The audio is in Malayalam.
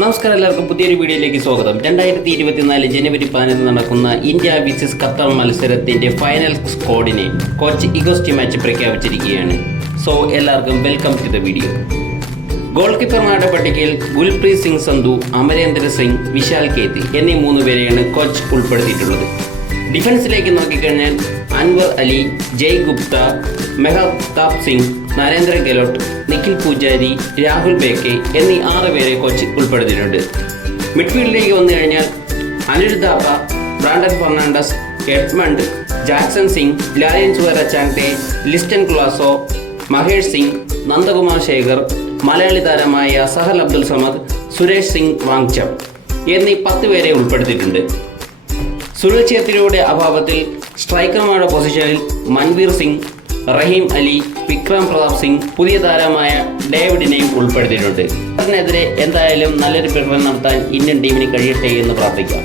നമസ്കാരം, എല്ലാവർക്കും പുതിയൊരു വീഡിയോയിലേക്ക് സ്വാഗതം. 2024 ജനുവരി 15 നടക്കുന്ന ഇന്ത്യ വിസസ് ഖത്തർ മത്സരത്തിൻ്റെ ഫൈനൽ സ്ക്വാഡിനെ കോച്ച് ഇഗോസ്റ്റി മാച്ച് പ്രഖ്യാപിച്ചിരിക്കുകയാണ്. സോ എല്ലാവർക്കും welcome to the video. Goal കീപ്പർമാരുടെ പട്ടികയിൽ ഗുൽപ്രീത് സിംഗ് സന്ധു, അമരേന്ദ്ര സിംഗ്, വിശാൽ കേത്തി എന്നീ 3 പേരെയാണ് കോച്ച് ഉൾപ്പെടുത്തിയിട്ടുള്ളത്. ഡിഫൻസിലേക്ക് നോക്കിക്കഴിഞ്ഞാൽ അൻവർ അലി, ജയ് ഗുപ്ത, മെഹതാബ് സിംഗ്, നരേന്ദ്ര ഗെലോട്ട്, നിഖിൽ പൂജാരി, രാഹുൽ ബേക്കെ എന്നീ 6 പേരെ കോച്ച് ഉൾപ്പെടുത്തിയിട്ടുണ്ട്. മിഡ്ഫീൽഡിലേക്ക് വന്നു കഴിഞ്ഞാൽ Anirudh Thapa, Brandon Fernandes, Edmund, Jackson Singh, Lallianzuala Chhangte, Liston Colaco, Mahesh Singh, Nandakumar Sekar, Malayali താരമായ സഹൽ അബ്ദുൽ സമദ്, സുരേഷ് സിംഗ് വാങ്ചം എന്നീ 10 പേരെ ഉൾപ്പെടുത്തിയിട്ടുണ്ട്. സുനിൽ ഛേത്രിയുടെ അഭാവത്തിൽ സ്ട്രൈക്കർമാരുടെ പൊസിഷനിൽ മൻവീർ സിംഗ്, റഹീം അലി, വിക്രം പ്രതാപ് സിംഗ്, പുതിയ താരമായ ഡേവിഡിനെയും ഉൾപ്പെടുത്തിയിട്ടുണ്ട്. അതിനെതിരെ എന്തായാലും നല്ലൊരു പ്രകടനം നടത്താൻ ഇന്ത്യൻ ടീമിന് കഴിയട്ടെ എന്ന് പ്രാർത്ഥിക്കാം.